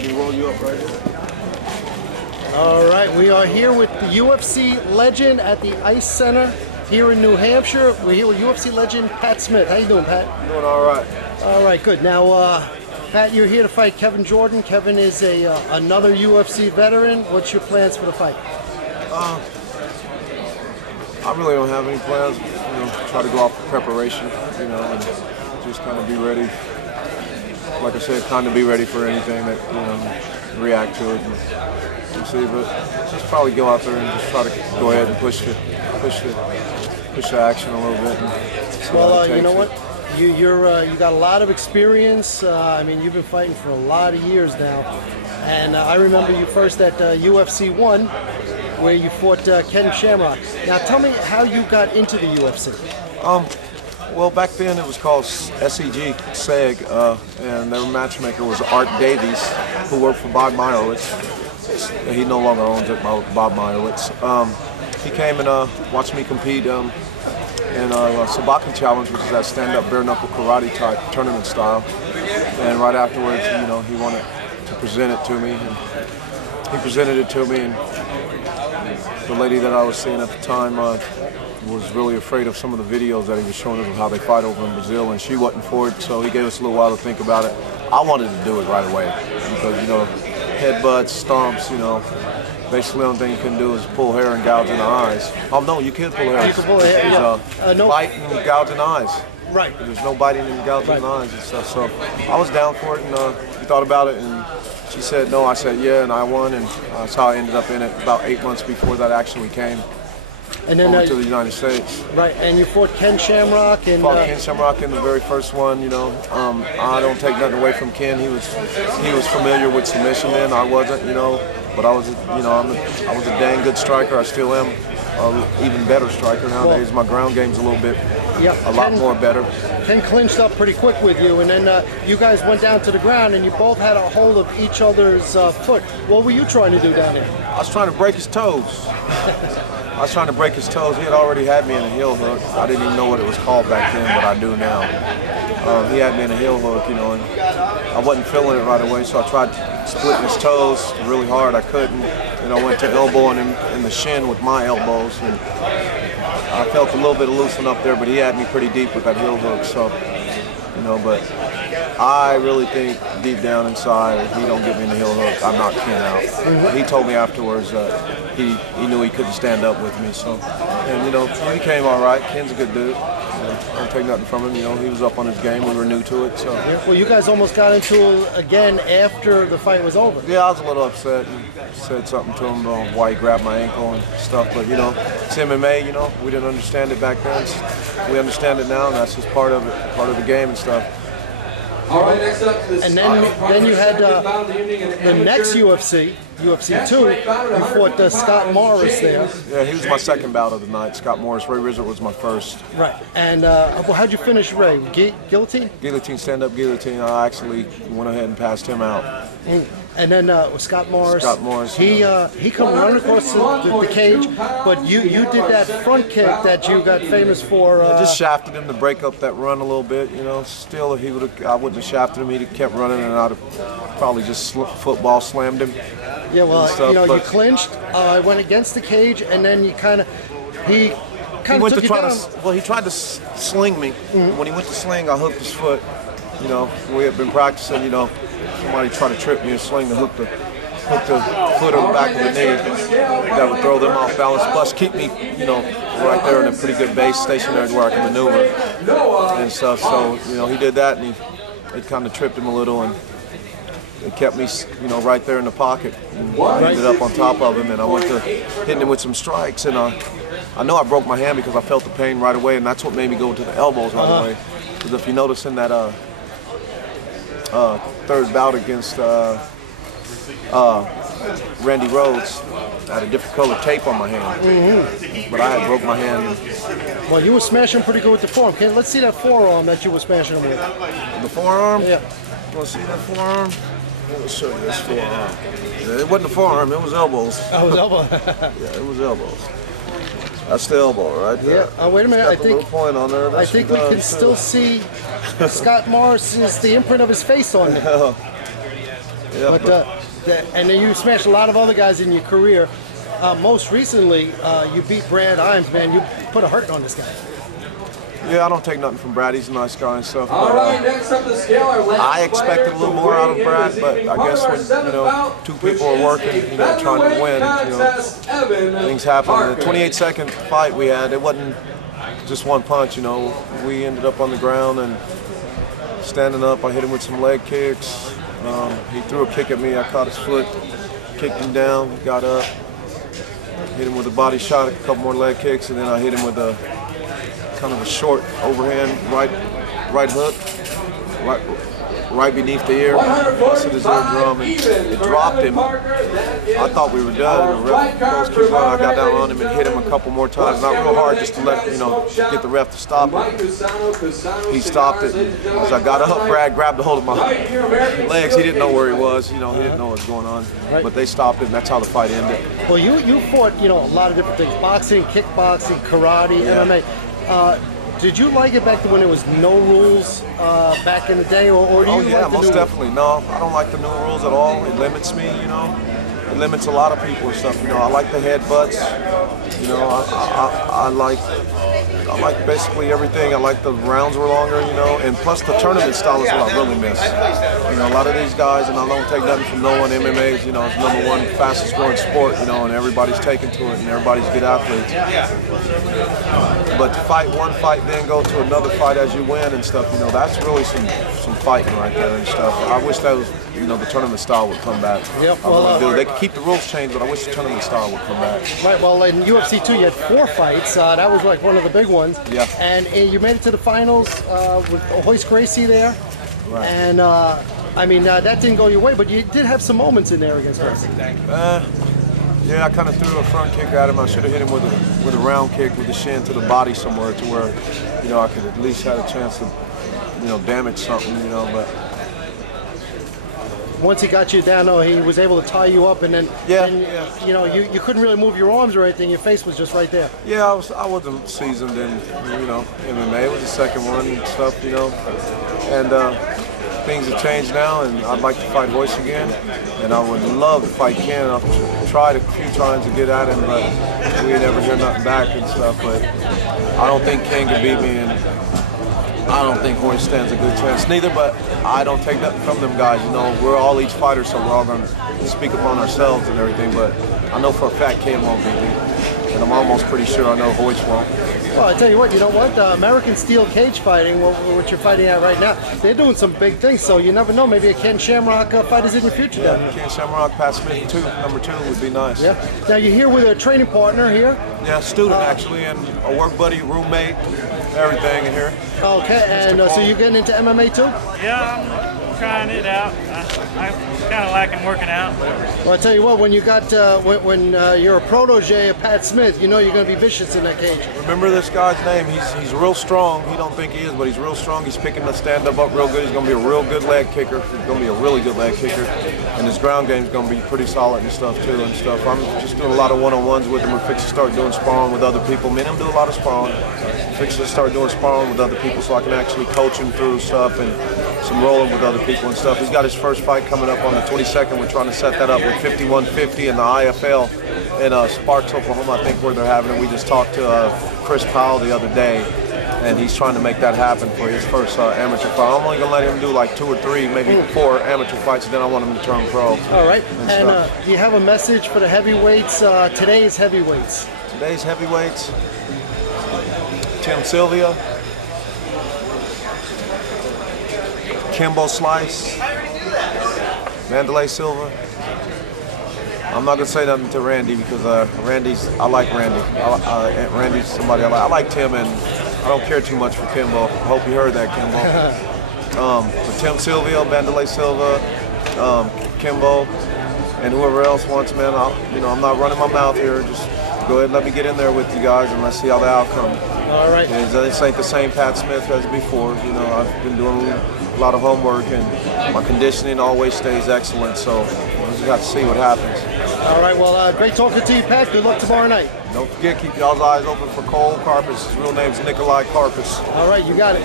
You roll you up right here. All right, we are here with the UFC legend at the Ice Center here in New Hampshire. We're here with UFC legend Pat Smith. How you doing, Pat? Doing all right. All right, good. Now, Pat, you're here to fight Kevin Jordan. Kevin is another UFC veteran. What's your plans for the fight? I really don't have any plans. Try to go off preparation, and just kind of be ready. Like I said, kind of be ready for anything that, react to it and see. But just probably go out there and just try to go ahead and push the action a little bit. Well, you know what? You got a lot of experience. I mean, you've been fighting for a lot of years now. And I remember you first at UFC 1, where you fought Ken Shamrock. Now, tell me how you got into the UFC. Well, back then it was called SEG, and their matchmaker was Art Davies, who worked for Bob Meyerowitz. He no longer owns it, Bob Meyerowitz. He came and watched me compete in Sabaki Challenge, which is that stand-up bare-knuckle karate type tournament style. And right afterwards, he wanted to present it to me. And he presented it to me, and the lady that I was seeing at the time was really afraid of some of the videos that he was showing us of how they fight over in Brazil, and she wasn't for it, so he gave us a little while to think about it. I wanted to do it right away because, headbutts, stomps, basically the only thing you can do is pull hair and gouge in the eyes. Oh, no, you can pull hair. You can pull hair, yeah. No biting and gouging the eyes. Right. There's no biting and gouging in the eyes and stuff, so I was down for it, and we thought about it, and she said no, I said yeah, and I won, and that's how I ended up in it about 8 months before that actually came. And then over to the United States. Right, and you fought Ken Shamrock. Fought Ken Shamrock in the very first one. I don't take nothing away from Ken. He was familiar with submission then. I wasn't, but I was, I was a dang good striker. I still am, even better striker nowadays. My ground game's a little bit, a lot more better. Ken clinched up pretty quick with you, and then you guys went down to the ground, and you both had a hold of each other's foot. What were you trying to do down there? I was trying to break his toes. I was trying to break his toes. He had already had me in a heel hook. I didn't even know what it was called back then, but I do now. He had me in a heel hook, and I wasn't feeling it right away, so I tried splitting his toes really hard. I couldn't, and I went to elbowing him in the shin with my elbows, and I felt a little bit of loosen up there, but he had me pretty deep with that heel hook, so, but I really think deep down inside, if he don't get me in the heel hook, I knock Ken out. He told me afterwards that he knew he couldn't stand up with me, so, and he came all right. Ken's a good dude. Don't take nothing from him. He was up on his game. We were new to it, so. Yeah, well, you guys almost got into it again after the fight was over. Yeah, I was a little upset and said something to him about why he grabbed my ankle and stuff. But it's MMA. We didn't understand it back then. We understand it now, and that's just part of it, part of the game and stuff. All right, next up to and then you had the next UFC 2, you fought Scott Morris there. Yeah, he was my second bout of the night. Scott Morris. Ray Rizzo was my first. Right. And how'd you finish Ray? Guillotine? Guillotine, stand-up guillotine. I actually went ahead and passed him out. And then Scott Morris. Scott Morris. He come running across the cage, but you did that front kick that you got famous for. I just shafted him to break up that run a little bit. Still, if I wouldn't have shafted him, he'd have kept running, and I'd have probably just football slammed him. Yeah, well, you clinched, went against the cage, and then he kind of took you down. He tried to sling me. When he went to sling, I hooked his foot. We had been practicing. Somebody tried to trip me and sling the hook the foot on the back of the knee. That would throw them off balance. Plus, keep me, right there in a pretty good base, stationary where I can maneuver and stuff. So, he did that, and it kind of tripped him a little, and it kept me, right there in the pocket. And I ended up on top of him, and I went to hitting him with some strikes, and I know I broke my hand because I felt the pain right away, and that's what made me go to the elbows right away. Because if you notice in that third bout against Randy Rhodes, I had a different color tape on my hand, but I had broke my hand. Well, you were smashing pretty good with the forearm. Let's see that forearm that you were smashing him with. The forearm? Yeah. You want to see that forearm? Let me show you this forearm. It wasn't the forearm, it was elbows. Oh, it was elbow. Yeah, it was elbows. That's the elbow right there. Yeah. Oh, wait a minute. I think point on there. I think we can still see Scott Morris is the imprint of his face on there. Yeah, and then you smashed a lot of other guys in your career. Most recently, you beat Brad Imes, man. You put a hurt on this guy. Yeah, I don't take nothing from Brad. He's a nice guy and stuff. All right, next up the scale, our last I expected a little more out of Brad, fighter, but I guess when two people are working, trying to win, things happen. The 28-second fight we had, it wasn't just one punch. We ended up on the ground and standing up. I hit him with some leg kicks. He threw a kick at me. I caught his foot, kicked him down, got up, hit him with a body shot, a couple more leg kicks, and then I hit him with a kind of a short overhand right hook, right beneath the ear, busted his eardrum, and it dropped him. I thought we were done. The ref goes, keep going. I got down on him and hit him a couple more times, not real hard, just to let get the ref to stop it. He stopped it. As I got up, Brad grabbed a hold of my legs. He didn't know where he was. He didn't know what was going on. But they stopped it, and that's how the fight ended. Well, you fought a lot of different things: boxing, kickboxing, karate, MMA. Did you like it back to when there was no rules back in the day, or do you like the most new definitely. No, I don't like the new rules at all. It limits me, It limits a lot of people and stuff. I like the headbutts. I like basically everything. I like the rounds were longer, and plus the tournament style is what I really miss. A lot of these guys, and I don't take nothing from no one. MMA is, it's #1 fastest growing sport, and everybody's taking to it, and everybody's good athletes. But to fight one fight, then go to another fight as you win and stuff, that's really some fighting right there and stuff. I wish that was, the tournament style would come back. Yep. I really do. They can keep the rules changed, but I wish the tournament style would come back. Right. Well, in UFC 2, you had 4 fights. That was like one of the big ones. Yeah. And you made it to the finals with Hoist Gracie there. Right. And that didn't go your way, but you did have some moments in there against Gracie. Yeah, I kind of threw a front kick at him. I should have hit him with a round kick with the shin to the body somewhere, to where I could at least have a chance to damage something. But once he got you down, though, he was able to tie you up, and then you couldn't really move your arms or anything. Your face was just right there. Yeah, I wasn't seasoned in MMA. It was the second one and stuff, and things have changed now, and I'd like to fight Hoist again, and I would love to fight Ken. I've tried a few times to get at him, but we never hear nothing back and stuff. But I don't think Ken can beat me, and I don't think Hoist stands a good chance neither, but I don't take nothing from them guys. We're all each fighter, so we're all going to speak upon ourselves and everything, but I know for a fact Ken won't beat me, and I'm almost pretty sure I know Hoist won't. Well, I tell you what, American Steel Cage Fighting, what you're fighting at right now, they're doing some big things, so you never know, maybe a Ken Shamrock fight is in your future. Yeah, Ken Shamrock, Pat Smith, #2 would be nice. Yeah. Now you're here with a training partner here? Yeah, student actually, and a work buddy, roommate, everything in here. Okay, and so you're getting into MMA too? Yeah, I'm trying it out. I'm kind of liking working out. Well, I tell you what, when you got when you're a protege of Pat Smith, you're going to be vicious in that cage. Remember this guy's name. He's real strong. He don't think he is, but he's real strong. He's picking the stand-up up real good. He's going to be a real good leg kicker. He's going to be a really good leg kicker, and his ground game's going to be pretty solid and stuff too. I'm just doing a lot of one-on-ones with him. We're fixing to start doing sparring with other people. Me and him do a lot of sparring. Fixing to start doing sparring with other people so I can actually coach him through stuff and some rolling with other people and stuff. He's got his first fight coming up on the 22nd. We're trying to set that up with 5150 in the IFL in Sparks, Oklahoma, I think, where they're having it. We just talked to Chris Powell the other day, and he's trying to make that happen for his first amateur fight. I'm only going to let him do like 2 or 3, maybe 4 amateur fights, and then I want him to turn pro. All right. And do you have a message for the heavyweights, today's heavyweights? Today's heavyweights, Tim Sylvia, Kimbo Slice, Mandalay Silva. I'm not gonna say nothing to Randy because I like Randy. Randy's somebody I like. I like Tim, and I don't care too much for Kimbo. I hope you heard that, Kimbo. But Tim Sylvia, Mandalay Silva, Kimbo, and whoever else wants, man. I'm not running my mouth here. Just go ahead and let me get in there with you guys, and let's see how the outcome. All right. This ain't the same Pat Smith as before. I've been doing a lot of homework, and my conditioning always stays excellent. So we just got to see what happens. All right. Well, great talking to you, Pat. Good luck tomorrow night. Don't forget, keep y'all's eyes open for Cole Karpus. His real name's Nikolai Karpus. All right. You got it.